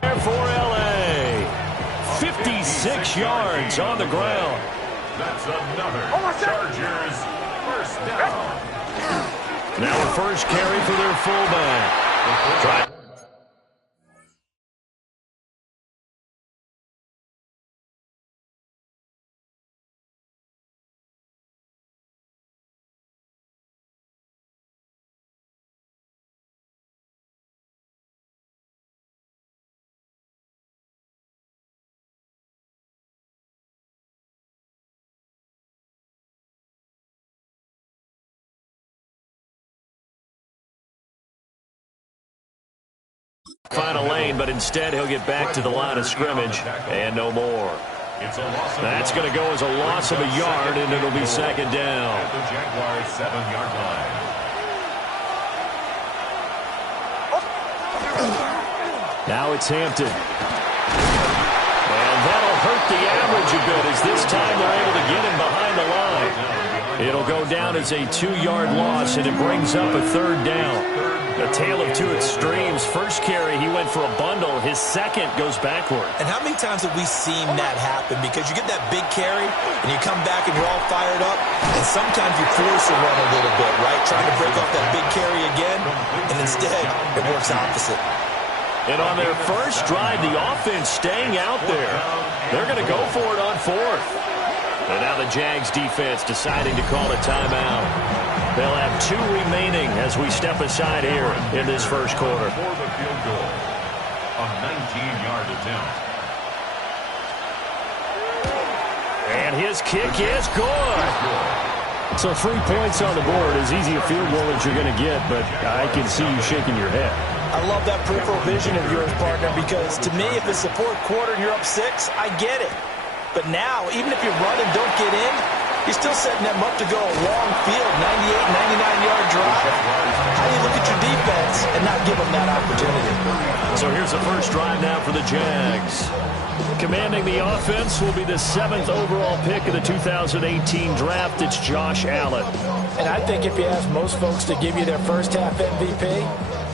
There for L.A. 56 yards on the ground. That's another Chargers first down. Now a first carry for their fullback. Find a lane, but instead he'll get back to the line of scrimmage and no more. That's going to go as a loss of a yard, and it'll be second down. At the Jaguars' 7-yard line. Now it's Hampton. And that'll hurt the average a bit, as this time they're able to get him behind the line. It'll go down as a 2-yard loss, and it brings up a third down. A tale of two extremes. First carry, he went for a bundle. His second goes backward. And how many times have we seen that happen? Because you get that big carry, and you come back and you're all fired up, and sometimes you force a run a little bit, right? Trying to break off that big carry again, and instead it works opposite. And on their first drive, the offense staying out there. They're going to go for it on fourth. And now the Jags defense deciding to call a timeout. They'll have 2 remaining as we step aside here in this first quarter. For the field goal, a 19-yard attempt. And his kick is good. So 3 points on the board, as easy a field goal as you're going to get, but I can see you shaking your head. I love that peripheral vision of yours, partner, because to me, if it's the fourth quarter and you're up 6, I get it. But now, even if you run and don't get in, you're still setting them up to go a long field, 98, 99-yard drive. How do you look at your defense and not give them that opportunity? So here's the first drive now for the Jags. Commanding the offense will be the 7th overall pick of the 2018 draft. It's Josh Allen. And I think if you ask most folks to give you their first half MVP,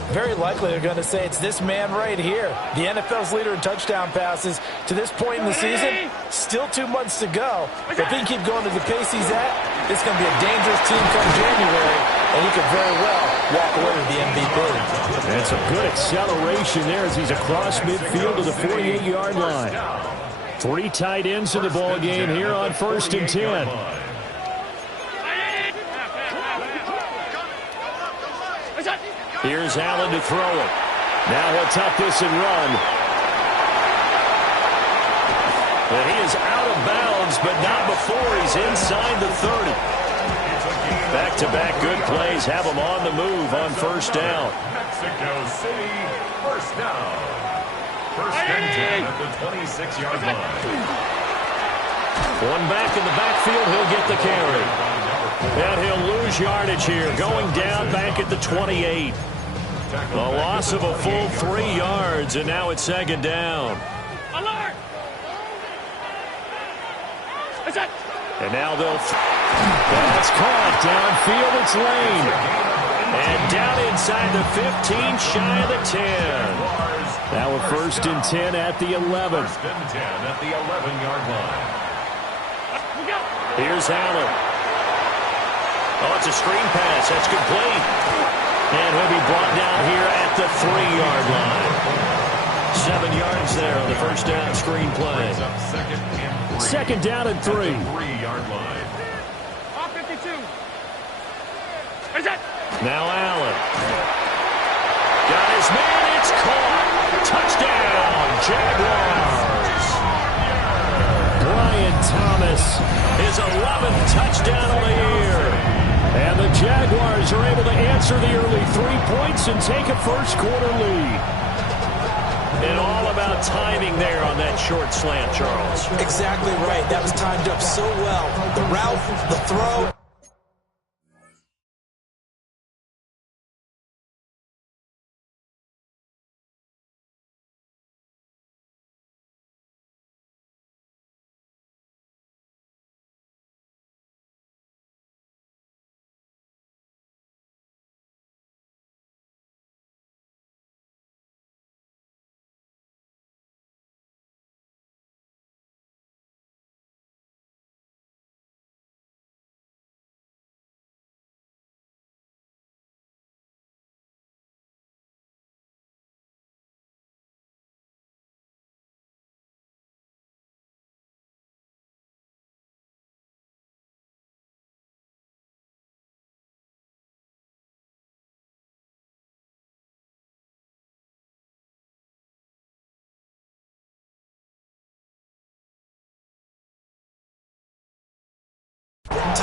very likely they're going to say it's this man right here. The NFL's leader in touchdown passes to this point in the season. Still 2 months to go. But if he can keep going at the pace he's at, it's going to be a dangerous team come January, and he could very well walk away with the MVP. And some good acceleration there as he's across midfield to the 48-yard line. 3 tight ends in the ball game here on 1st and 10. Here's Allen to throw it. Now he'll tuck this and run. And he is out of bounds, but not before he's inside the 30. Back-to-back good plays have him on the move on first down. Mexico City, first down. First and 10 at the 26-yard line. One back in the backfield, he'll get the carry. And he'll lose yardage here, going down back at the 28. A loss of a full 3 yards, and now it's second down. Alert! And now they'll... That's caught. Downfield, it's Lane. And down inside the 15, shy of the 10. Now a 1st and 10 at the 11. 1st and 10 at the 11-yard line. Here's Allen. Oh, it's a screen pass. That's complete. And he'll be brought down here at the 3-yard line. 7 yards there on the first down screen play. Second down and 3. 3-yard line. Off 52. Now Allen. Got his man. It's caught. Touchdown, Jaguars. Brian Thomas, his 11th touchdown of the year. And the Jaguars are able to answer the early 3 points and take a first quarter lead. And all about timing there on that short slant, Charles. Exactly right. That was timed up so well. The route, the throw.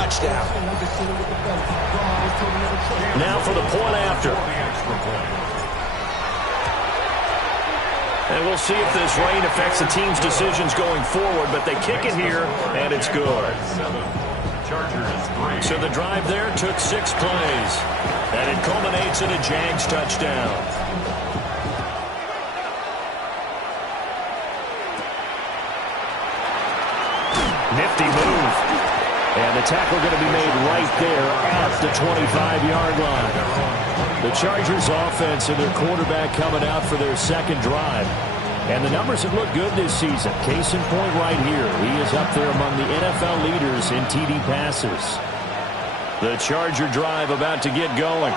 touchdown. Now for the point after. And we'll see if this rain affects the team's decisions going forward, but they kick it here, and it's good. So the drive there took 6 plays, and it culminates in a Jags touchdown. Nifty move. And the tackle going to be made right there at the 25-yard line. The Chargers offense and their quarterback coming out for their second drive. And the numbers have looked good this season. Case in point right here. He is up there among the NFL leaders in TD passes. The Charger drive about to get going.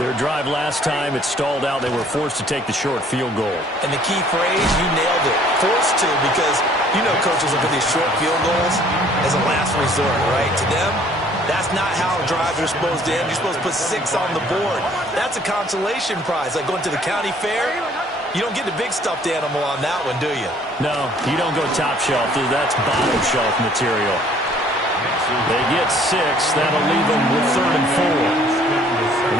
Their drive last time, it stalled out. They were forced to take the short field goal. And the key phrase, you nailed it. Forced to, because you know coaches look at these short field goals as a last resort, right? To them, that's not how drives are supposed to end. You're supposed to put 6 on the board. That's a consolation prize, like going to the county fair. You don't get the big stuffed animal on that one, do you? No, you don't go top shelf. That's bottom shelf material. They get 6. That'll leave them with 3rd and 4.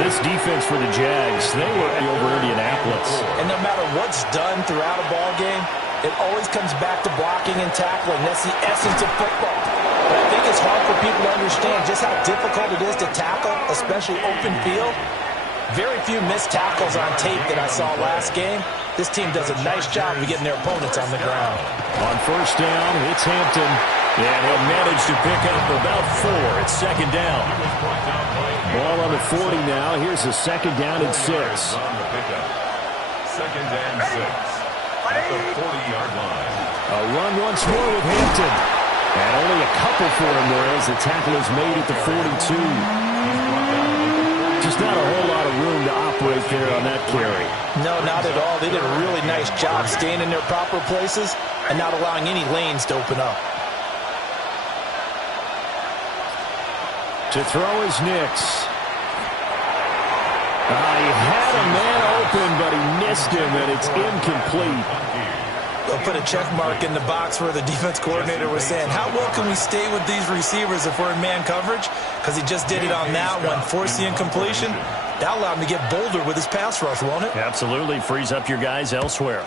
This defense for the Jags, they were over Indianapolis. And no matter what's done throughout a ball game, it always comes back to blocking and tackling. That's the essence of football. But I think it's hard for people to understand just how difficult it is to tackle, especially open field. Very few missed tackles on tape that I saw last game. This team does a nice job of getting their opponents on the ground. On first down, it's Hampton. And he'll manage to pick up about 4. It's 2nd down. Ball on the 40 now. Here's a 2nd down and 6. 2nd and 6 at the 40-yard line. A run once more with Hampton. And only a couple for him there as the tackle is made at the 42. Just not a whole lot of room to operate there on that carry. No, not at all. They did a really nice job staying in their proper places and not allowing any lanes to open up. To throw is Nix. He had a man open, but he missed him, and it's incomplete. They'll put a check mark in the box where the defense coordinator was saying, how well can we stay with these receivers if we're in man coverage? Because he just did it on that one, forced the incompletion. That allowed him to get bolder with his pass rush, won't it? Absolutely. Frees up your guys elsewhere.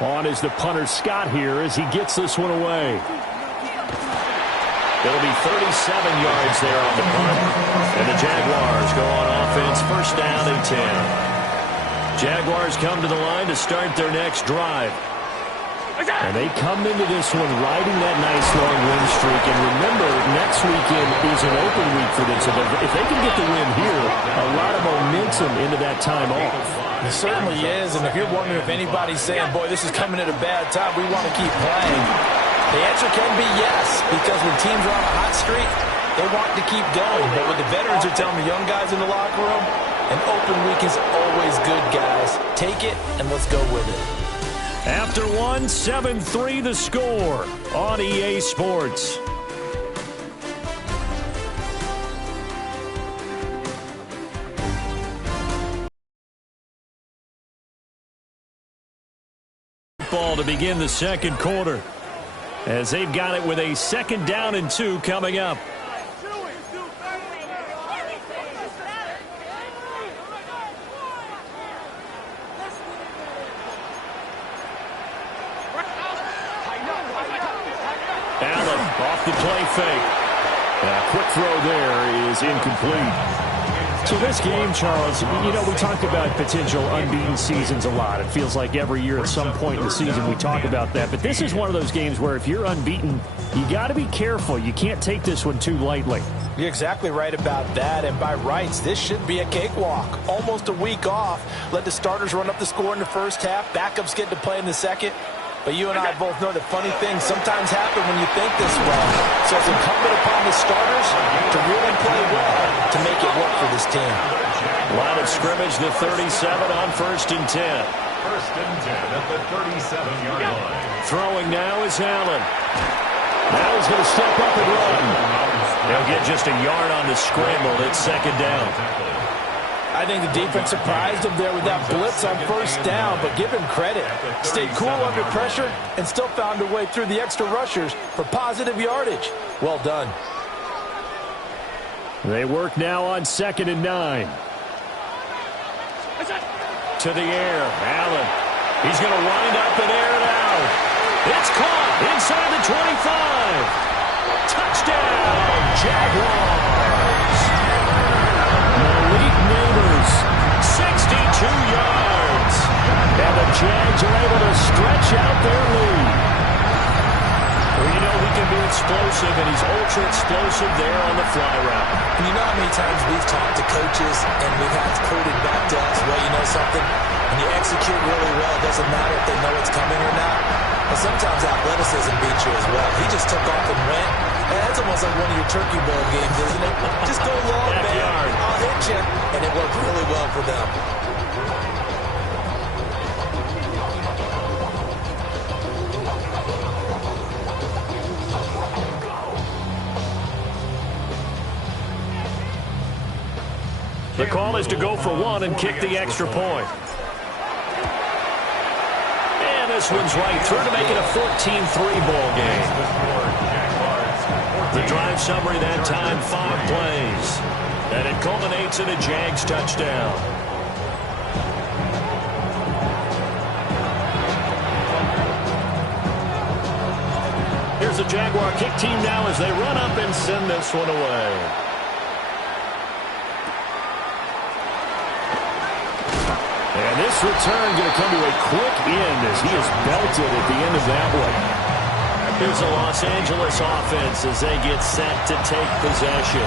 On is the punter Scott here as he gets this one away. It'll be 37 yards there on the punt. And the Jaguars go on offense, 1st down and 10. Jaguars come to the line to start their next drive. And they come into this one riding that nice long win streak. And remember, next weekend is an open week for them. So if they can get the win here, a lot of momentum into that time off. It certainly is. And if you're wondering if anybody's saying, boy, this is coming at a bad time, we want to keep playing, the answer can be yes, because when teams are on a hot streak, they want to keep going. But what the veterans are telling the young guys in the locker room, an open week is always good, guys. Take it, and let's go with it. After 1, 7-3 the score on EA Sports. Ball to begin the 2nd quarter, as they've got it with a 2nd down and 2 coming up. Allen off the play fake. And a quick throw there is incomplete. So this game, Charles, you know, we talked about potential unbeaten seasons a lot. It feels like every year at some point in the season we talk about that. But this is one of those games where if you're unbeaten, you got to be careful. You can't take this one too lightly. You're exactly right about that. And by rights, this should be a cakewalk. Almost a week off. Let the starters run up the score in the first half. Backups get to play in the second. But you and I both know that funny things sometimes happen when you think this way. So it's incumbent upon the starters to really play well to make it work for this team. Line of scrimmage, the 37 on 1st and 10. 1st and 10 at the 37-yard line. Throwing now is Allen. Now he's going to step up and run. They'll get just a yard on the scramble. It's 2nd down. I think the defense surprised him there with that blitz on 1st down, but give him credit. Stayed cool under pressure and still found a way through the extra rushers for positive yardage. Well done. They work now on 2nd and 9. To the air. Allen. He's going to wind up and air it out. It's caught inside the 25. Touchdown, Jaguars. Malik Neighbors, 62 yards. And the Jags are able to stretch out their lead. Well, you know he can be explosive, and he's ultra-explosive there on the fly route. And you know how many times we've talked to coaches and we've had it quoted back to us, well, you know something? When you execute really well, it doesn't matter if they know it's coming or not. But sometimes athleticism beats you as well. He just took off and went. And that's almost like one of your Turkey Bowl games, isn't it? Just go long, man. I'll hit you. And it worked really well for them. The call is to go for one and kick the extra point. And this one's right through to make it a 14-3 ball game. The drive summary that time, 5 plays. And it culminates in a Jags touchdown. Here's the Jaguar kick team now as they run up and send this one away. And this return going to come to a quick end as he is belted at the end of that one. Here's the Los Angeles offense as they get set to take possession.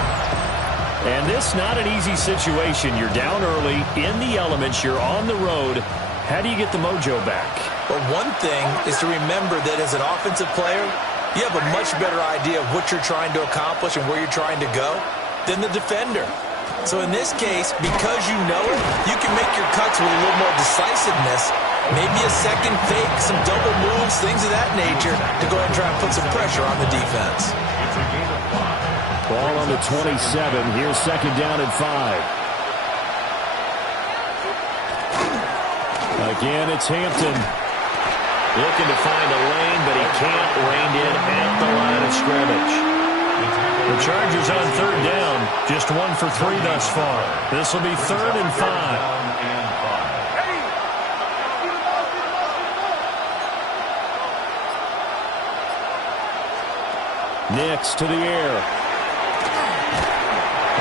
And this not an easy situation. You're down early, in the elements, you're on the road. How do you get the mojo back? Well, one thing is to remember that as an offensive player, you have a much better idea of what you're trying to accomplish and where you're trying to go than the defender. So in this case, because you know it, you can make your cuts with a little more decisiveness. Maybe a second fake, some double moves, things of that nature to go ahead and try and put some pressure on the defense. Ball on the 27. Here's 2nd down and 5. Again, it's Hampton. Looking to find a lane, but he can't rein in at the line of scrimmage. The Chargers on 3rd down, just 1 for 3 thus far. This will be 3rd and 5. Nix to the air.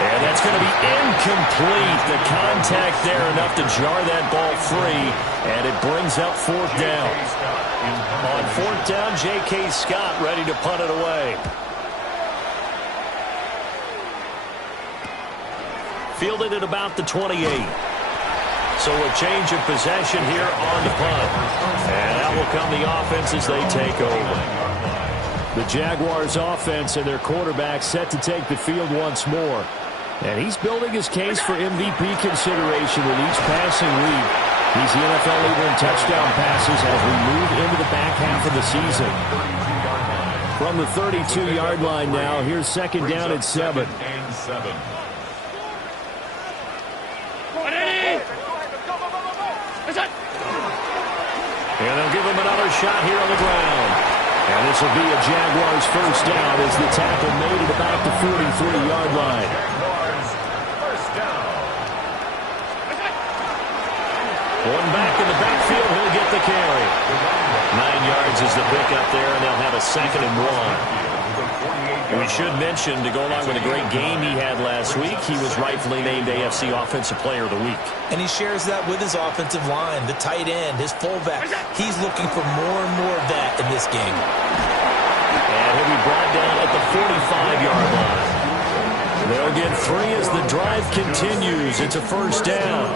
And that's going to be incomplete. The contact there enough to jar that ball free, and it brings up 4th down. On 4th down, J.K. Scott ready to punt it away. Fielded at about the 28. So a change of possession here on the punt. And that will come the offense as they take over. The Jaguars offense and their quarterback set to take the field once more. And he's building his case for MVP consideration with each passing week. He's the NFL leader in touchdown passes as we move into the back half of the season. From the 32-yard line now, here's 2nd down and 7. And they'll give him another shot here on the ground. And this will be a Jaguars 1st down as the tackle made at about the 43-yard line. One back in the backfield, he'll get the carry. 9 yards is the pickup there, and they'll have a 2nd and 1. We should mention, to go along with a great game he had last week, he was rightfully named AFC Offensive Player of the Week. And he shares that with his offensive line, the tight end, his fullback. He's looking for more and more of that in this game. And he'll be brought down at the 45-yard line. They'll get 3 as the drive continues. It's a 1st down.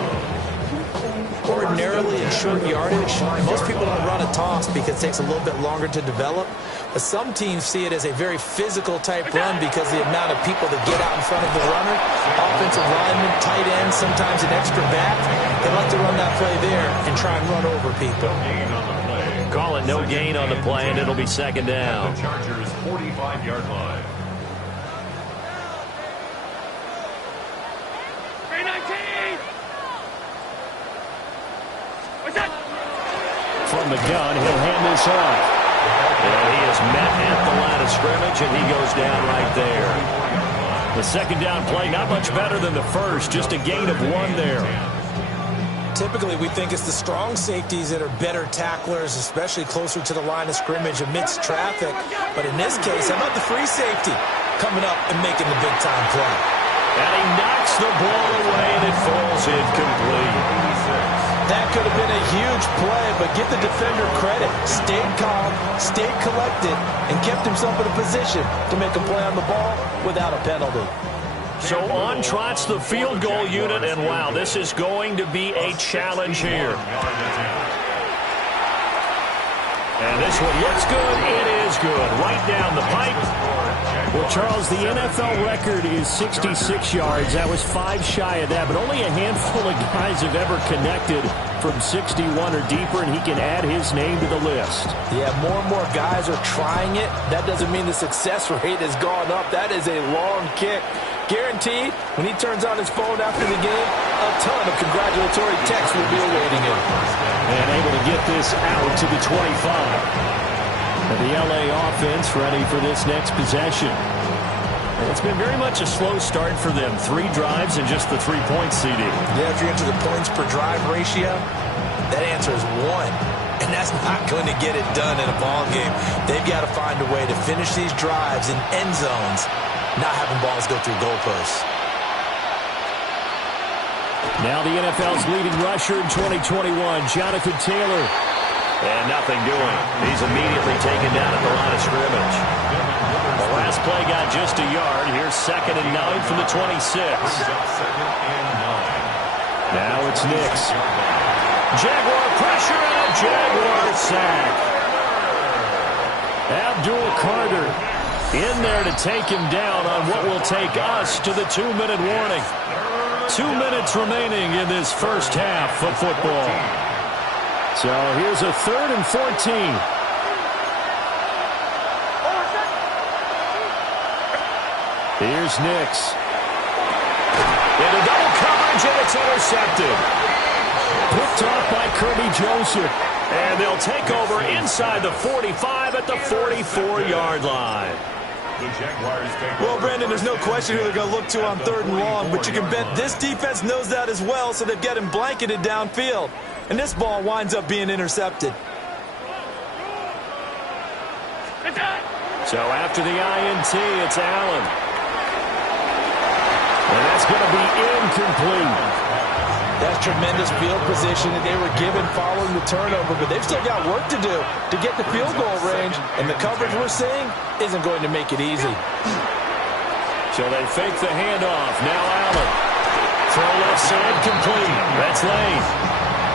Ordinarily in short yardage, most people don't run a toss because it takes a little bit longer to develop. But some teams see it as a very physical type run because the amount of people that get out in front of the runner, offensive lineman, tight end, sometimes an extra back, they like to run that play there and try and run over people. Call it no gain on the play, and it'll be 2nd down. The Chargers' 45-yard line. From the gun, he'll hand this off. And he is met at the line of scrimmage, and he goes down right there. The second down play, not much better than the first, just a gain of 1 there. Typically, we think it's the strong safeties that are better tacklers, especially closer to the line of scrimmage amidst traffic. But in this case, how about the free safety coming up and making the big-time play? And he knocks the ball away, and it falls incomplete. That could have been a huge play, but give the defender credit. Stayed calm, stayed collected, and kept himself in a position to make a play on the ball without a penalty. So on trots the field goal unit, and wow, this is going to be a challenge here. And this one looks good. It is good. Right down the pipe. Well, Charles, the NFL record is 66 yards. That was 5 shy of that, but only a handful of guys have ever connected from 61 or deeper, and he can add his name to the list. Yeah, more and more guys are trying it. That doesn't mean the success rate has gone up. That is a long kick. Guaranteed, when he turns on his phone after the game, a ton of congratulatory texts will be awaiting him. And able to get this out to the 25. And the LA offense ready for this next possession. It's been very much a slow start for them. 3 drives and just the 3-point CD. Yeah, if you're into the points per drive ratio, that answer is 1. And that's not going to get it done in a ball game. They've got to find a way to finish these drives in end zones, not having balls go through goalposts. Now the NFL's leading rusher in 2021, Jonathan Taylor. And nothing doing. He's immediately taken down at the line of scrimmage. The last play got just a yard. Here's 2nd and 9 from the 26. Now it's Nix. Jaguar pressure and a Jaguar sack. Abdul Carter in there to take him down on what will take us to the 2-minute warning. 2 minutes remaining in this first half of football. So here's a 3rd and 14. Here's Nix. Into double coverage, and it's intercepted. Picked off by Kirby Joseph. And they'll take over inside the 45 at the 44-yard line. Well, Brandon, there's no question who they're going to look to on 3rd and long, but you can bet this defense knows that as well, so they've got him blanketed downfield. And this ball winds up being intercepted. So after the INT, it's Allen. And that's going to be incomplete. That's tremendous field position that they were given following the turnover, but they've still got work to do to get the field goal range, and the coverage we're seeing isn't going to make it easy. So they fake the handoff. Now Allen. Throw left side complete. That's Lane.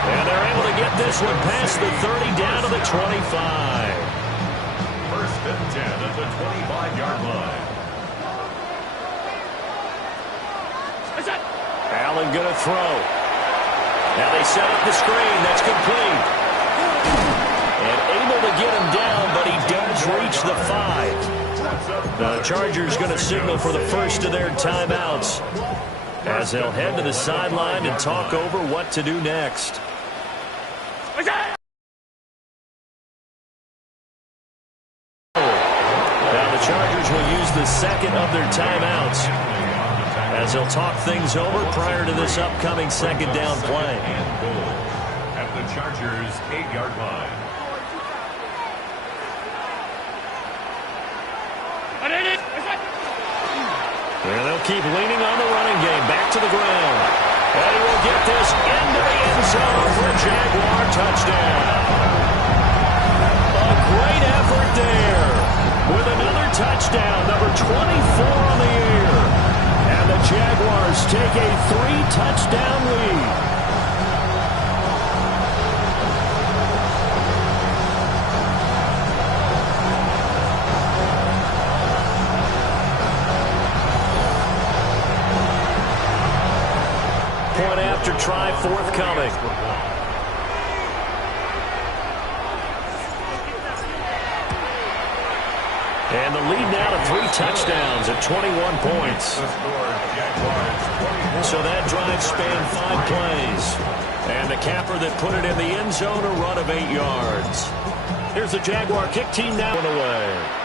And they're able to get this one past the 30 down to the 25. 1st and 10 at the 25-yard line. Allen going to throw. Now they set up the screen. That's complete. And able to get him down, but he does reach the 5. The Chargers going to signal for the first of their timeouts as they'll head to the sideline and talk over what to do next. Now the Chargers will use the 2nd of their timeouts as they'll talk things over prior to this upcoming 2nd down play. At the Chargers' 8-yard line. And they'll keep leaning on the running game. Back to the ground. And he will get this into the end zone for a Jaguar touchdown. A great effort there with another touchdown, number 24 on the year. And the Jaguars take a 3-touchdown lead. Point after try forthcoming. And the lead now to 3 touchdowns at 21 points. So that drive spanned 5 plays. And the capper that put it in the end zone, a run of 8 yards. Here's the Jaguar kick team now and away.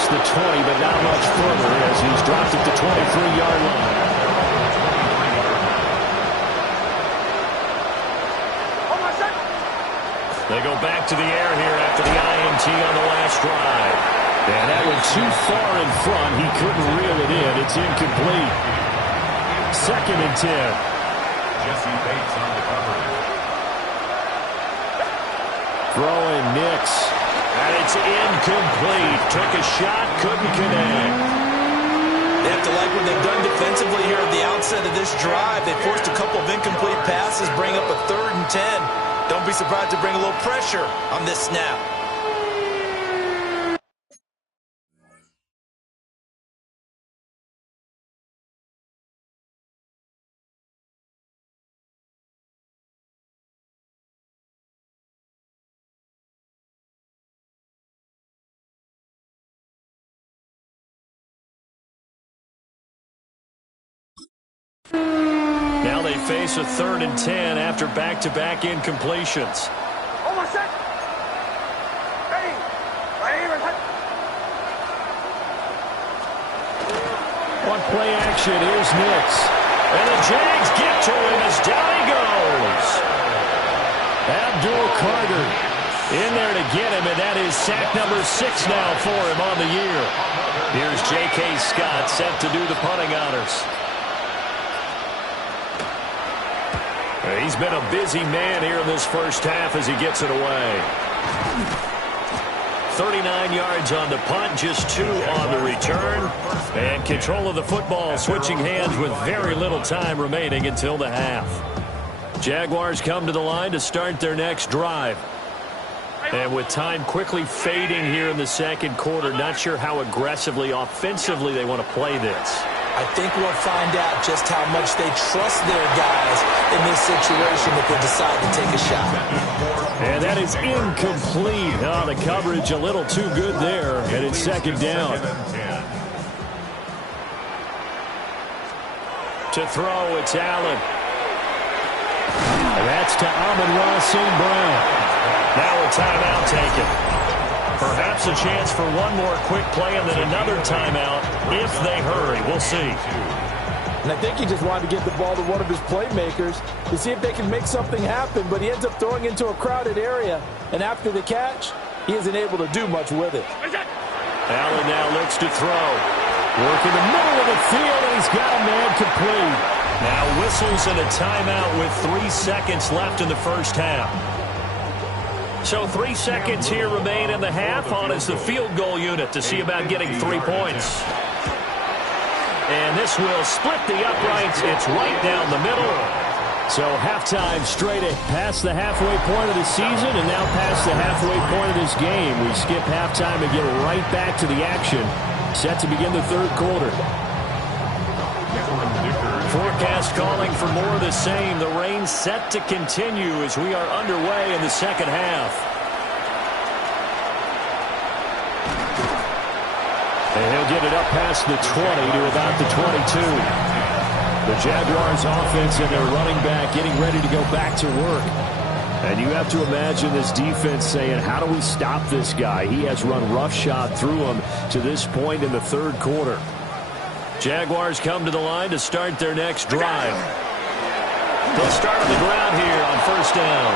past the 20, but not much further as he's dropped at the 23-yard line. They go back to the air here after the INT on the last drive. And that went too far in front. He couldn't reel it in. It's incomplete. 2nd and 10. Jesse Bates on the coverage. Throwing Nix. And it's incomplete. Took a shot, couldn't connect. They have to like what they've done defensively here at the outset of this drive. They forced a couple of incomplete passes, bring up a 3rd and 10. Don't be surprised to bring a little pressure on this snap. Now they face a 3rd and 10 after back-to-back incompletions. Almost set. Ready. On play action, here's Nix. And the Jags get to him as down he goes. Abdul Carter In there to get him, and that is sack number 6 now for him on the year. Here's J.K. Scott set to do the punting honors. He's been a busy man here in this first half as he gets it away. 39 yards on the punt, just 2 on the return. And control of the football, switching hands with very little time remaining until the half. Jaguars come to the line to start their next drive. And with time quickly fading here in the second quarter, not sure how aggressively, offensively they want to play this. I think we'll find out just how much they trust their guys in this situation if they decide to take a shot. And that is incomplete. Oh, the coverage a little too good there, and it's second down. To throw, it's Allen. And that's to Amon-Ra St. Brown. Now a timeout taken. Perhaps a chance for one more quick play and then another timeout if they hurry. We'll see. And I think he just wanted to get the ball to one of his playmakers to see if they can make something happen, but he ends up throwing into a crowded area. And after the catch, he isn't able to do much with it. Allen now looks to throw. Work in the middle of the field, and he's got a man complete. Now whistles and a timeout with 3 seconds left in the first half. So 3 seconds here remain in the half on as the field goal unit to see about getting 3 points. And this will split the uprights. It's right down the middle. So halftime straight at past the halfway point of the season and now past the halfway point of this game. We skip halftime and get right back to the action. Set to begin the third quarter. Forecast calling for more of the same. The rain set to continue as we are underway in the second half. And he'll get it up past the 20 to about the 22. The Jaguars offense and their running back getting ready to go back to work. And you have to imagine this defense saying, how do we stop this guy? He has run roughshod through him to this point in the third quarter. Jaguars come to the line to start their next drive. They'll start on the ground here on first down.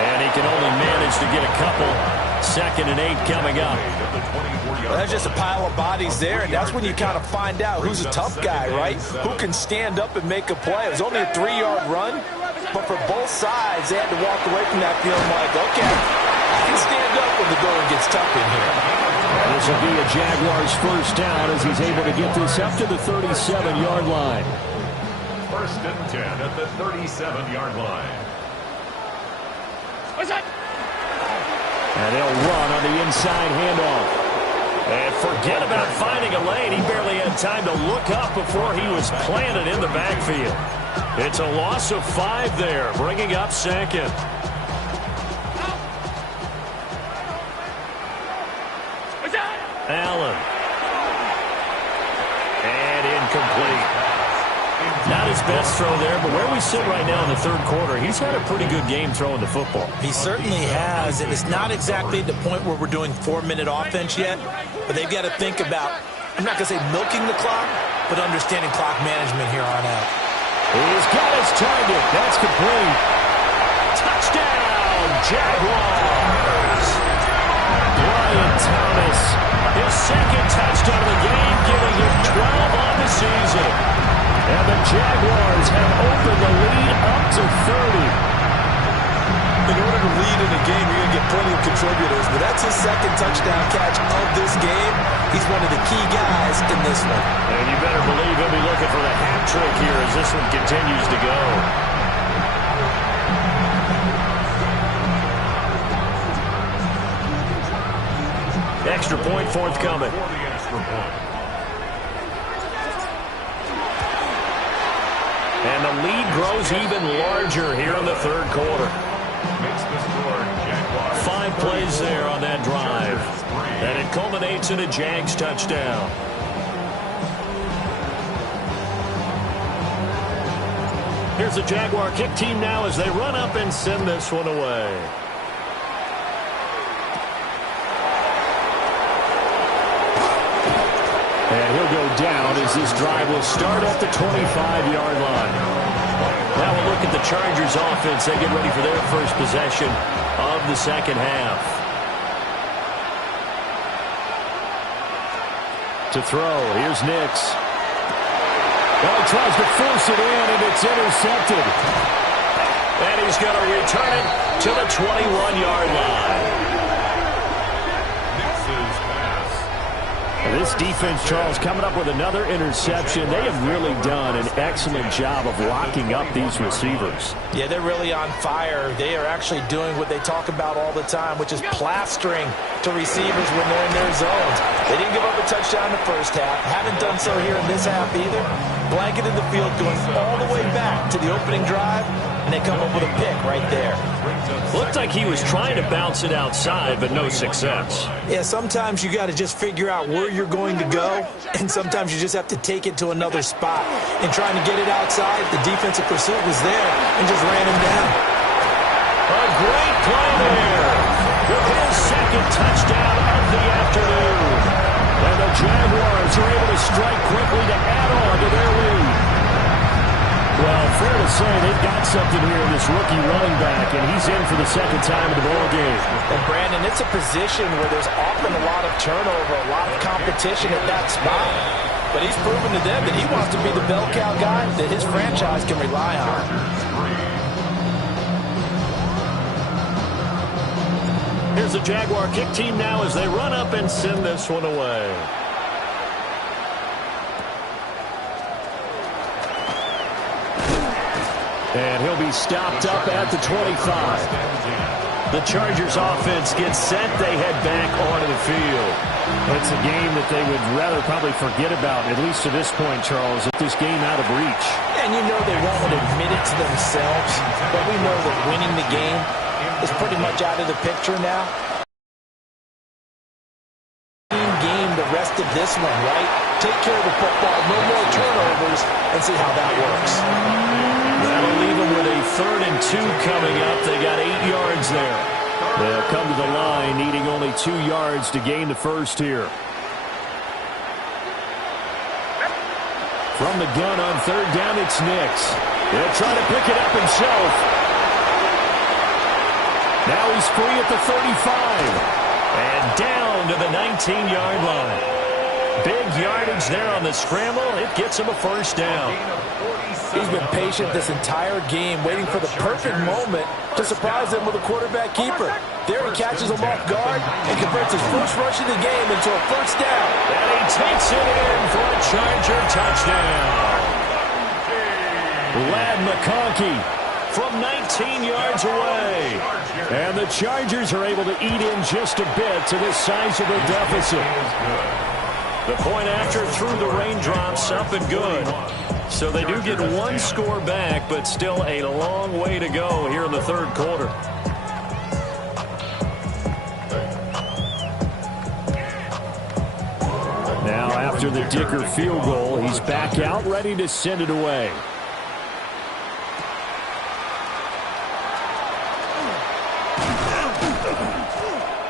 And he can only manage to get a couple. 2nd and 8 coming up. Well, that's just a pile of bodies there, and that's when you kind of find out who's a tough guy, right? Who can stand up and make a play. It was only a 3-yard run, but for both sides, they had to walk away from that feeling like, okay, I can stand up when the going gets tough in here. This will be a Jaguars first down as he's able to get this up to the 37-yard line. 1st and 10 at the 37-yard line. What's that? And they'll run on the inside handoff. And forget about finding a lane. He barely had time to look up before he was planted in the backfield. It's a loss of 5 there, bringing up 2nd. Allen. And incomplete. Not as best throw there, but where we sit right now in the third quarter, he's had a pretty good game throwing the football. He certainly has, and it's not exactly the point where we're doing 4-minute offense yet, but they've got to think about, I'm not going to say milking the clock, but understanding clock management here on out. He's got his target. That's complete. Touchdown, Jaguars! Brian Thomas, his second touchdown of the game, giving him 12 on the season. And the Jaguars have opened the lead up to 30. In order to lead in a game, you're going to get plenty of contributors, but that's his second touchdown catch of this game. He's one of the key guys in this one. And you better believe he'll be looking for the hat trick here as this one continues to go. Extra point forthcoming. And the lead grows even larger here in the third quarter. 5 plays there on that drive. And it culminates in a Jags touchdown. Here's the Jaguar kick team now as they run up and send this one away. And he'll go down as this drive will start at the 25-yard line. Now we'll look at the Chargers offense. They get ready for their first possession of the second half. To throw, here's Nix. Well, he tries to force it in, and it's intercepted. And he's going to return it to the 21-yard line. This defense, Charles, coming up with another interception. They have really done an excellent job of locking up these receivers. Yeah, they're really on fire. They are actually doing what they talk about all the time, which is plastering to receivers when they're in their zones. They didn't give up a touchdown in the first half. Haven't done so here in this half either. Blanketed the field going all the way back to the opening drive, and they come up with a pick right there. Looked like he was trying to bounce it outside, but no success. Yeah, sometimes you got to just figure out where you're going to go, and sometimes you just have to take it to another spot. And trying to get it outside, the defensive pursuit was there and just ran him down. A great play there with his second touchdown of the afternoon. And the Jaguars are able to strike quickly to add on to their lead. Well, fair to say they've got something here in this rookie running back, and he's in for the second time in the ball game. And, Brandon, it's a position where there's often a lot of turnover, a lot of competition at that spot. But he's proven to them that he wants to be the bell cow guy that his franchise can rely on. Here's the Jaguar kick team now as they run up and send this one away. And he'll be stopped up at the 25. The Chargers offense gets set. They head back onto the field. It's a game that they would rather probably forget about, at least to this point, Charles, if this game out of reach. And you know they won't admit it to themselves, but we know that winning the game is pretty much out of the picture now. Game the rest of this one, right? Take care of the football, no more turnovers, and see how that works. That'll leave them with a 3rd and 2 coming up. They got 8 yards there. They'll come to the line needing only 2 yards to gain the first here. From the gun on 3rd down, it's Nix. He'll try to pick it up himself. Now he's free at the 35. And down to the 19-yard line. Big yardage there on the scramble. It gets him a first down. He's been patient this entire game, waiting for the perfect moment to surprise them with a quarterback keeper. There he catches him off guard and converts his first rush of the game into a first down. And he takes it in for a Charger touchdown. Lad McConkey from 19 yards away. And the Chargers are able to eat in just a bit to this sizable deficit. The point after through the raindrops, up and good. So they do get 1 score back, but still a long way to go here in the third quarter. Now after the Dicker field goal, he's back out ready to send it away.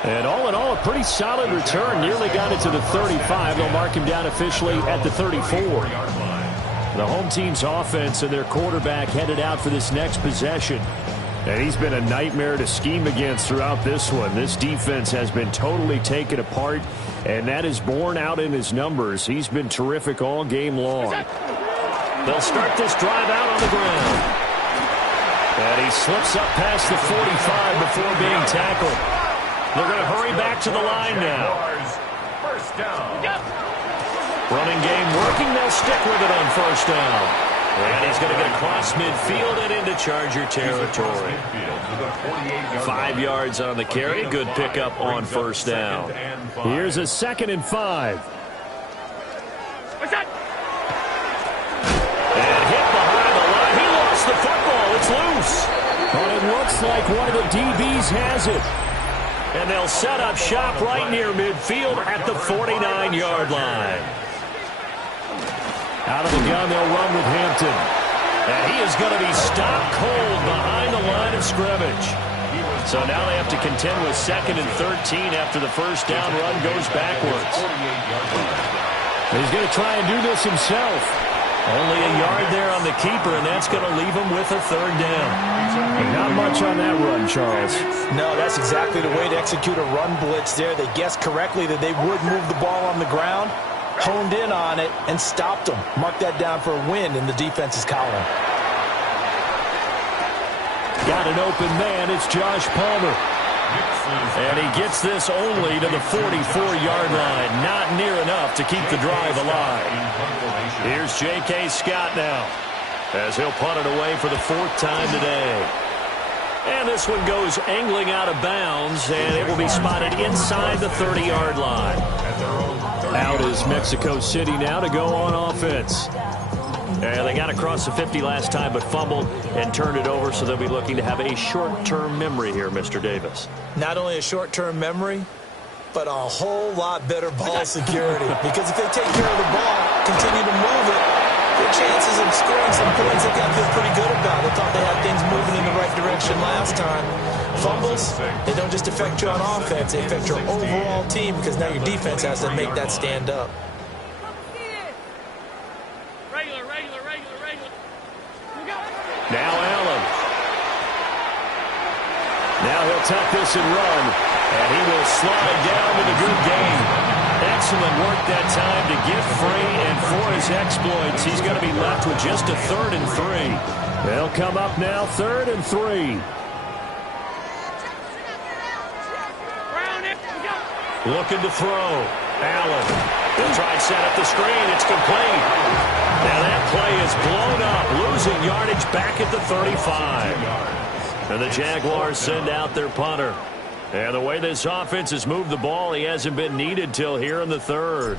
And all in all, a pretty solid return. Nearly got it to the 35. They'll mark him down officially at the 34. The home team's offense and their quarterback headed out for this next possession. And he's been a nightmare to scheme against throughout this one. This defense has been totally taken apart, and that is borne out in his numbers. He's been terrific all game long. They'll start this drive out on the ground. And he slips up past the 45 before being tackled. They're going to hurry back to the line now. First down. Running game working. They'll stick with it on first down. And he's going to get across midfield and into Charger territory. 5 yards on the carry. Good pickup on first down. Here's a 2nd and 5. And hit behind the line. He lost the football. It's loose. But it looks like one of the DBs has it. And they'll set up shop right near midfield at the 49-yard line. Out of the gun, they'll run with Hampton. And he is going to be stopped cold behind the line of scrimmage. So now they have to contend with 2nd and 13 after the first down run goes backwards. He's going to try and do this himself. Only a yard there on the keeper, and that's going to leave him with a 3rd down. Not much on that run, Charles. No, that's exactly the way to execute a run blitz there. They guessed correctly that they would move the ball on the ground, honed in on it, and stopped them. Mark that down for a win in the defense's column. Got an open man. It's Josh Palmer. And he gets this only to the 44-yard line. Not near enough to keep the drive alive. Here's J.K. Scott now, as he'll punt it away for the 4th time today. And this one goes angling out of bounds, and it will be spotted inside the 30-yard line. Out is Mexico City now to go on offense. And they got across the 50 last time, but fumbled and turned it over, so they'll be looking to have a short-term memory here, Mr. Davis. Not only a short-term memory, but a whole lot better ball security. Because if they take care of the ball, continue to move it, their chances of scoring some points they've got to feel pretty good about. They thought they had things moving in the right direction last time. Fumbles, they don't just affect you on offense, they affect your overall team because now your defense has to make that stand up. Now Allen. Now he'll tuck this and run. And he will slide down with a good gain. Excellent work that time to get free, and for his exploits, he's going to be left with just a 3rd and 3. They'll come up now, 3rd and 3. Looking to throw. Allen. He'll try and set up the screen. It's complete. Now that play is blown up, losing yardage back at the 35. And the Jaguars send out their punter. And the way this offense has moved the ball, he hasn't been needed till here in the 3rd.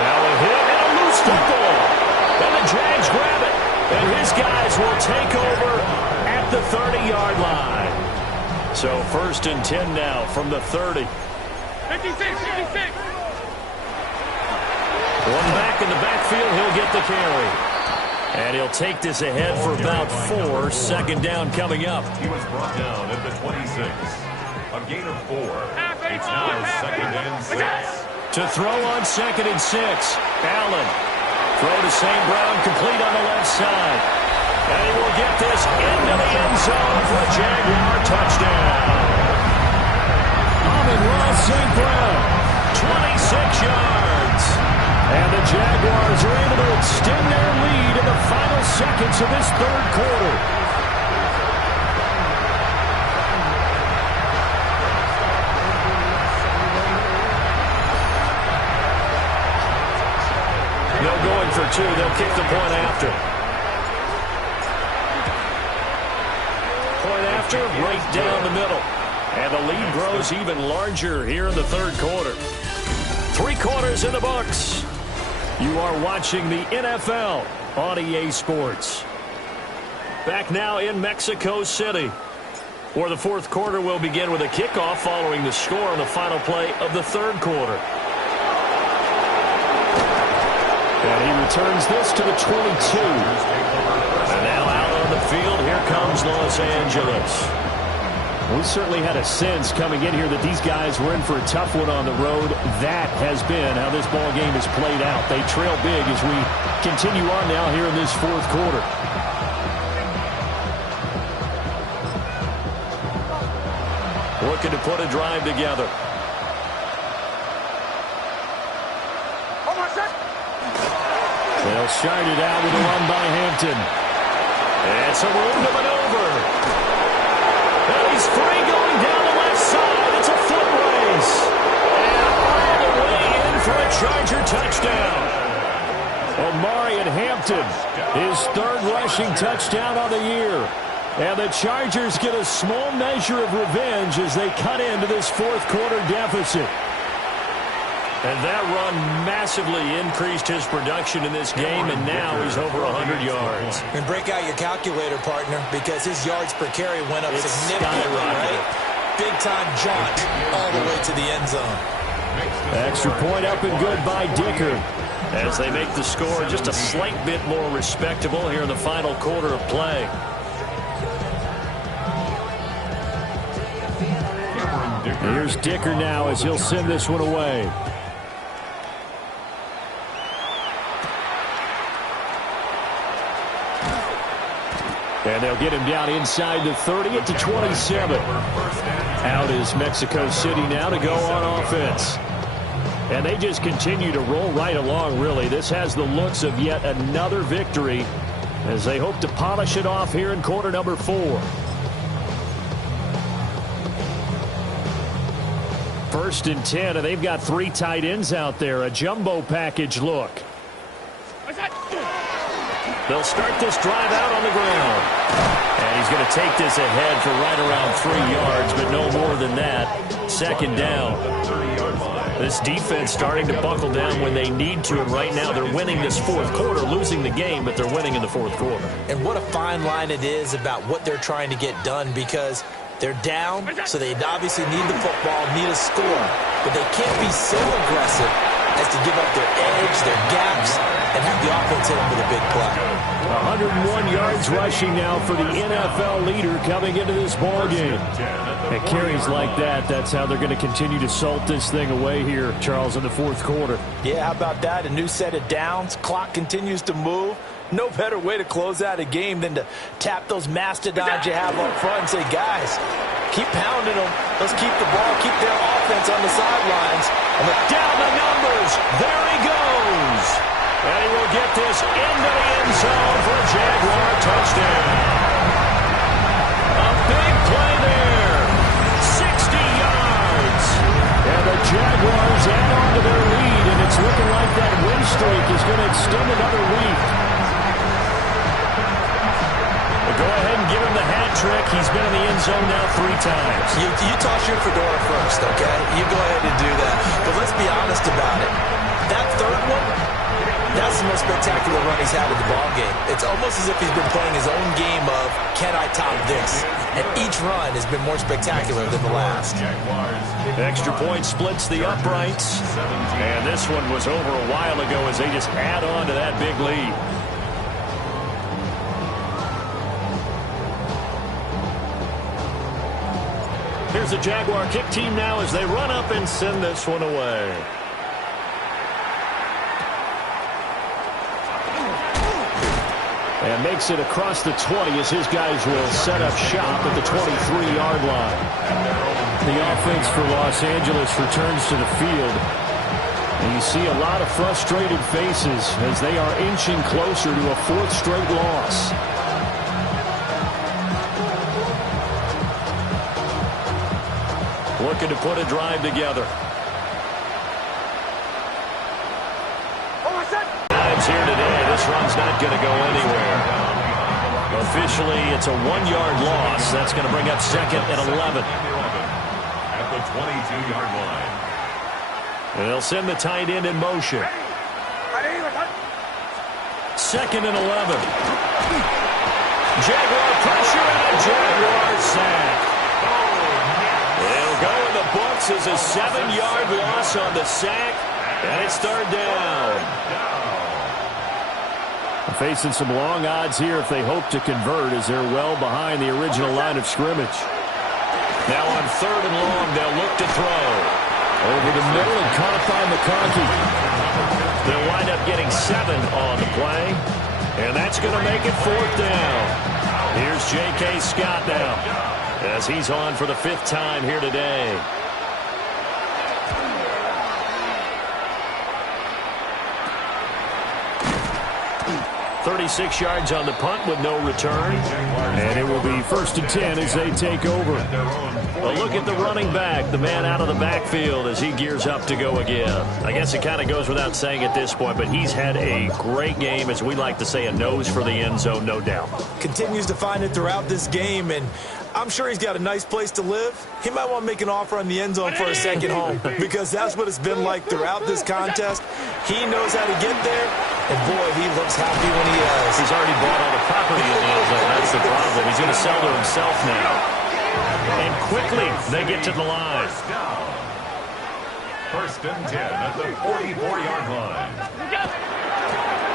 Now a hit and a loose football. And the Jags grab it. And his guys will take over at the 30-yard line. So 1st and 10 now from the 30. 56. One back in the backfield, he'll get the carry. And he'll take this ahead for about 4. 2nd down coming up. He was brought down at the 26. A gain of 4. It's now 2nd and 6. To throw on 2nd and 6. Allen. Throw to St. Brown, complete on the left side. And he will get this into the end zone for a Jaguar touchdown. Amon-Ra St. Brown. 26 yards. And the Jaguars are able to extend their lead in the final seconds of this 3rd quarter. They're going for 2. They'll kick the point after. Point after, right down the middle. And the lead grows even larger here in the 3rd quarter. 3 quarters in the books. You are watching the NFL on EA Sports. Back now in Mexico City, where the 4th quarter will begin with a kickoff following the score on the final play of the 3rd quarter. And he returns this to the 22. And now out on on the field. Here comes Los Angeles. We certainly had a sense coming in here that these guys were in for a tough one on the road. That has been how this ball game has played out. They trail big as we continue on now here in this fourth quarter. Looking to put a drive together. They'll start it out with a run by Hampton. It's a room to maneuver. And he's free going down the left side. It's a foot race. And all the way in for a Charger touchdown. Omarion Hampton, his third rushing touchdown on the year. And the Chargers get a small measure of revenge as they cut into this fourth quarter deficit. And that run massively increased his production in this game, and now he's over 100 yards. And break out your calculator, partner, because his yards per carry went up significantly, right? Big-time jaunt all the way to the end zone. Extra point up and good by Dicker. As they make the score just a slight bit more respectable here in the final quarter of play. Here's Dicker now as he'll send this one away. And they'll get him down inside the 30 at the 27. Out is Mexico City now to go on offense. And they just continue to roll right along, really. This has the looks of yet another victory as they hope to polish it off here in quarter number 4. First and 10, and they've got 3 tight ends out there. A jumbo package look. They'll start this drive out on the ground. And he's going to take this ahead for right around 3 yards, but no more than that. Second down. This defense starting to buckle down when they need to, and right now they're winning this fourth quarter, losing the game, but they're winning in the fourth quarter. And what a fine line it is about what they're trying to get done, because they're down, so they obviously need the football, need a score, but they can't be so aggressive as to give up their edge, their gaps, and have the offense hit them with a big play. 101 yards rushing now for the NFL leader coming into this ball game. And carries like that, that's how they're going to continue to salt this thing away here, Charles, in the fourth quarter. Yeah, how about that? A new set of downs. Clock continues to move. No better way to close out a game than to tap those mastodons you have up front and say, guys, keep pounding them. Let's keep the ball, keep their offense on the sidelines. And down the numbers. There he goes. And he will get this into the end zone for a Jaguar touchdown. A big play there. 60 yards. And the Jaguars add on to their lead, and it's looking like that win streak is going to extend another week. Go ahead and give him the hat trick. He's been in the end zone now 3 times. You toss your fedora first, okay? You go ahead and do that. But let's be honest about it. That third one, that's the most spectacular run he's had in the ballgame. It's almost as if he's been playing his own game of, can I top this? And each run has been more spectacular than the last. Extra point splits the uprights. And this one was over a while ago as they just add on to that big lead. Here's the Jaguar kick team now as they run up and send this one away. And makes it across the 20 as his guys will set up shop at the 23-yard line. The offense for Los Angeles returns to the field. And you see a lot of frustrated faces as they are inching closer to a 4th straight loss. Looking to put a drive together. Times here today. This run's not going to go anywhere. Officially, it's a 1-yard loss. That's going to bring up 2nd and 11. At the 22-yard line. And they'll send the tight end in motion. 2nd and 11. Jaguar pressure and a Jaguar sack. They'll go in the books as a 7-yard loss on the sack, and it's 3rd down. Facing some long odds here if they hope to convert, as they're well behind the original line of scrimmage. Now on 3rd and long, they'll look to throw. Over the middle and caught by McConkey. They'll wind up getting 7 on the play. And that's going to make it 4th down. Here's J.K. Scott now, as he's on for the 5th time here today. 36 yards on the punt with no return. And it will be 1st and 10 as they take over. A look at the running back, the man out of the backfield as he gears up to go again. I guess it kind of goes without saying at this point, but he's had a great game, as we like to say, a nose for the end zone, no doubt. Continues to find it throughout this game, and I'm sure he's got a nice place to live. He might want to make an offer on the end zone for a second home, because that's what it's been like throughout this contest. He knows how to get there, and boy, he looks happy when he is. He's already bought all the property in the end zone. That's the problem. He's going to sell to himself now. And quickly, they get to the line. 1st and 10 at the 44-yard line.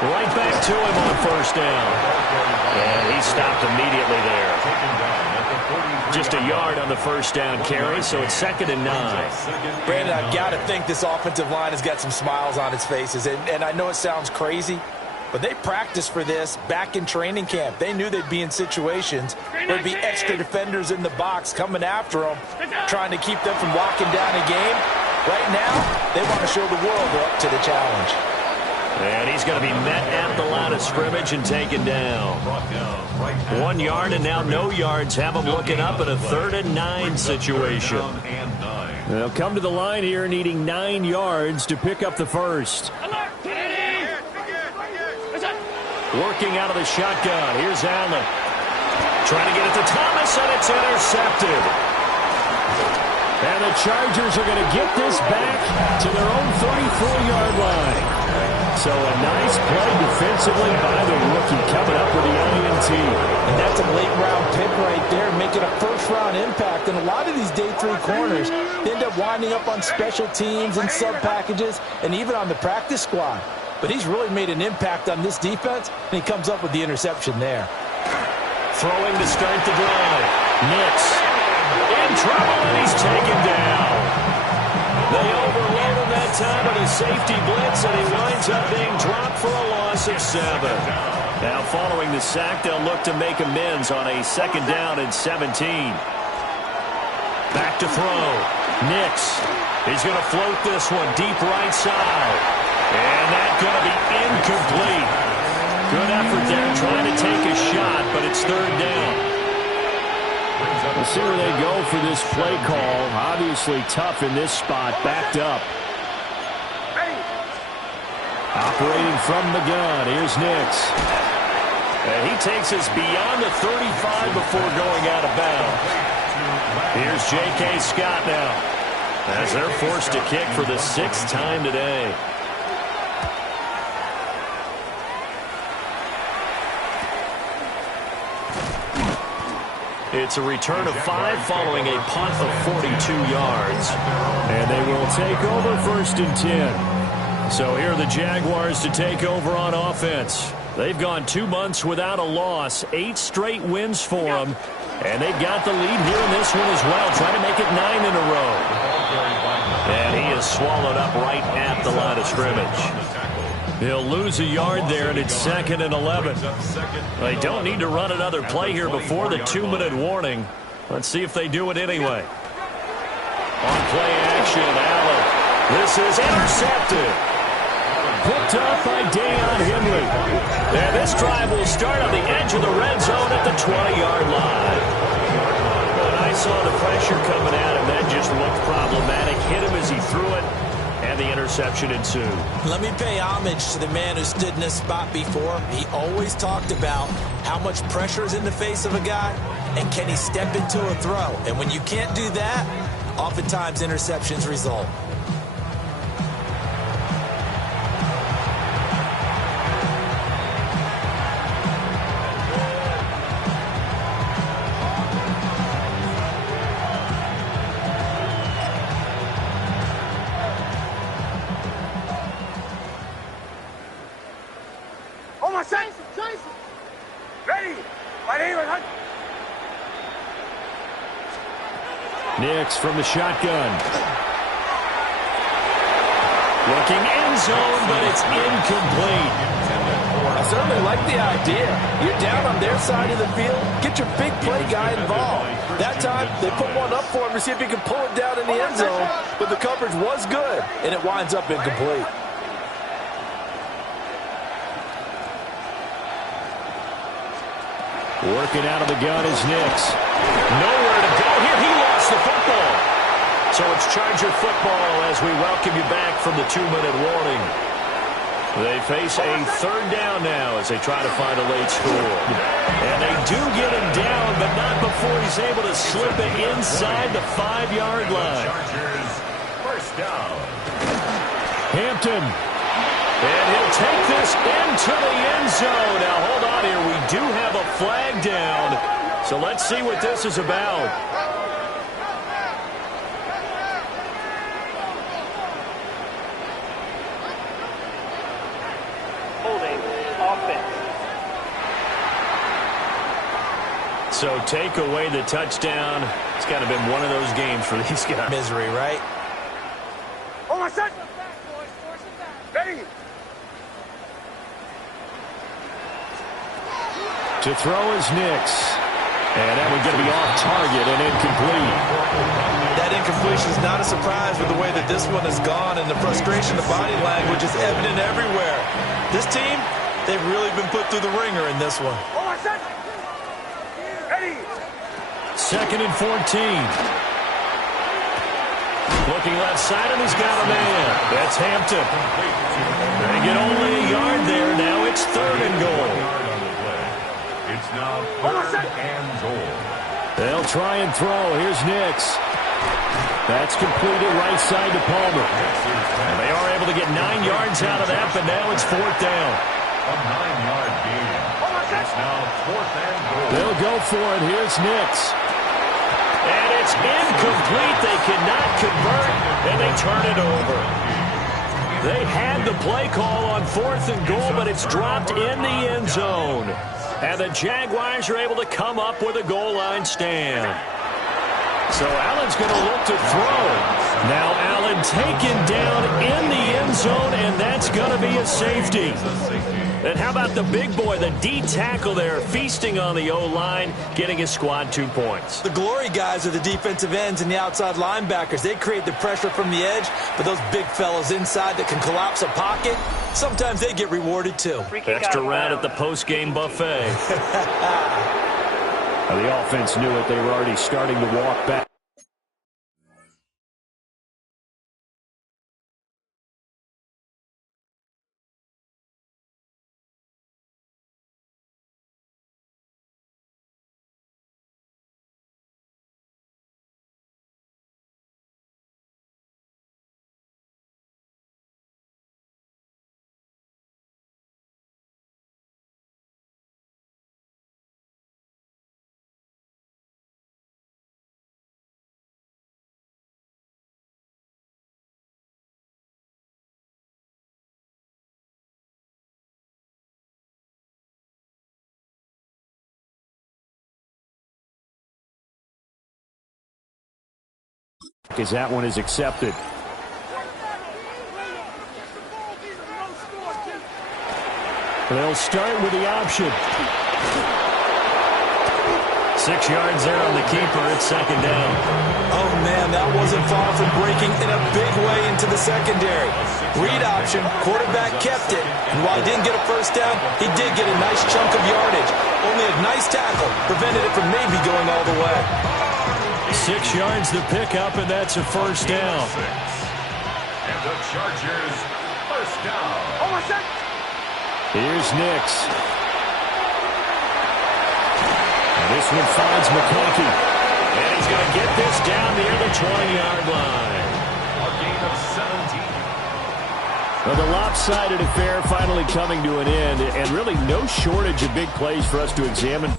Right back to him on 1st down. And he stopped immediately there. Just a yard on the 1st down carry, so it's 2nd and 9. Brandon, I've got to think this offensive line has got some smiles on its faces. And I know it sounds crazy, but they practiced for this back in training camp. They knew they'd be in situations where there'd be extra defenders in the box coming after them, trying to keep them from locking down a game. Right now, they want to show the world they're up to the challenge. And he's going to be met at the line of scrimmage and taken down. 1 yard and now no yards. Have him looking up at a 3rd and 9 situation. They'll come to the line here needing 9 yards to pick up the first. Working out of the shotgun. Here's Allen. Trying to get it to Thomas, and it's intercepted. And the Chargers are going to get this back to their own 34-yard line. So a nice play defensively by the rookie, coming up with the INT. And that's a late-round pick right there, making a first-round impact. And a lot of these day 3 corners end up winding up on special teams and sub-packages and even on the practice squad. But he's really made an impact on this defense, and he comes up with the interception there. Throwing to start the drive. Nix in trouble, and he's taken down. They overload him that time with a safety blitz, and he winds up being dropped for a loss of 7. Now following the sack, they'll look to make amends on a 2nd down and 17. Back to throw. Nix. He's going to float this one deep right side. And that's going to be incomplete. Good effort there trying to take a shot, but it's 3rd down. We'll see where they go for this play call. Obviously tough in this spot, backed up. Operating from the gun, here's Nix. And he takes us beyond the 35 before going out of bounds. Here's J.K. Scott now, as they're forced to kick for the 6th time today. It's a return of 5 following a punt of 42 yards. And they will take over 1st and 10. So here are the Jaguars to take over on offense. They've gone 2 months without a loss, 8 straight wins for them. And they've got the lead here in this one as well, trying to make it 9 in a row. And he is swallowed up right at the line of scrimmage. He'll lose a yard there, and it's 2nd and 11. They don't need to run another play here before the 2-minute warning. Let's see if they do it anyway. On play action, Allen. This is intercepted. Picked up by Deion Henry. And this drive will start on the edge of the red zone at the 20-yard line. When I saw the pressure coming at him, that just looked problematic. Hit him as he threw it. And the interception ensued. Let me pay homage to the man who stood in this spot before. He always talked about how much pressure is in the face of a guy, and can he step into a throw. And when you can't do that, oftentimes interceptions result. Almost set. Ready. My name is Hunt. Nix from the shotgun. Looking end zone, but it's incomplete. I certainly like the idea. You're down on their side of the field. Get your big play guy involved. That time, they put one up for him to see if he can pull it down in the end zone, but the coverage was good, and it winds up incomplete. Working out of the gun is Nix. Nowhere to go here. He lost the football. So it's Charger football as we welcome you back from the 2-minute warning. They face a third down now as they try to find a late score. And they do get him down, but not before he's able to slip it inside the 5-yard line. Chargers, first down. Hampton. And he'll take this into the end zone. Now, hold on here. We do have a flag down. So let's see what this is about. Holding offense. So take away the touchdown. It's kind of been one of those games for these guys. Misery, right? Almost set. Ready. To throw is Nix. And that one's going to be off target and incomplete. That incompletion is not a surprise with the way that this one has gone, and the frustration, the body language is evident everywhere. This team, they've really been put through the ringer in this one. Almost set. Ready. 2nd and 14. Looking left side, and he's got a man. That's Hampton. They get only a yard there. Now it's 3rd and goal. It's now 3rd and goal. They'll try and throw. Here's Nix. That's completed right side to Palmer. And they are able to get 9 yards out of that, but now it's 4th down. A 9-yard gain. It's now 4th and goal. They'll go for it. Here's Nix. And it's incomplete. They cannot convert, and they turn it over. They had the play call on 4th and goal, but it's dropped in the end zone. And the Jaguars are able to come up with a goal line stand. So Allen's going to look to throw. Now Allen taken down in the end zone, and that's going to be a safety. And how about the big boy, the D tackle there, feasting on the O-line, getting his squad 2 points. The glory guys are the defensive ends and the outside linebackers. They create the pressure from the edge, but those big fellows inside that can collapse a pocket, sometimes they get rewarded too. Extra round at the post-game buffet. The offense knew it. They were already starting to walk back. As that one is accepted. They'll start with the option. 6 yards there on the keeper. It's 2nd down. Oh, man, that wasn't far from breaking in a big way into the secondary. Read option, quarterback kept it. And while he didn't get a first down, he did get a nice chunk of yardage. Only a nice tackle prevented it from maybe going all the way. 6 yards to pick up, and that's a first down. And the Chargers, first down. Almost set. Here's Nix. And this one finds McConkey. And he's going to get this down near the 20-yard line. A gain of 17. Well, the lopsided affair finally coming to an end, and really no shortage of big plays for us to examine.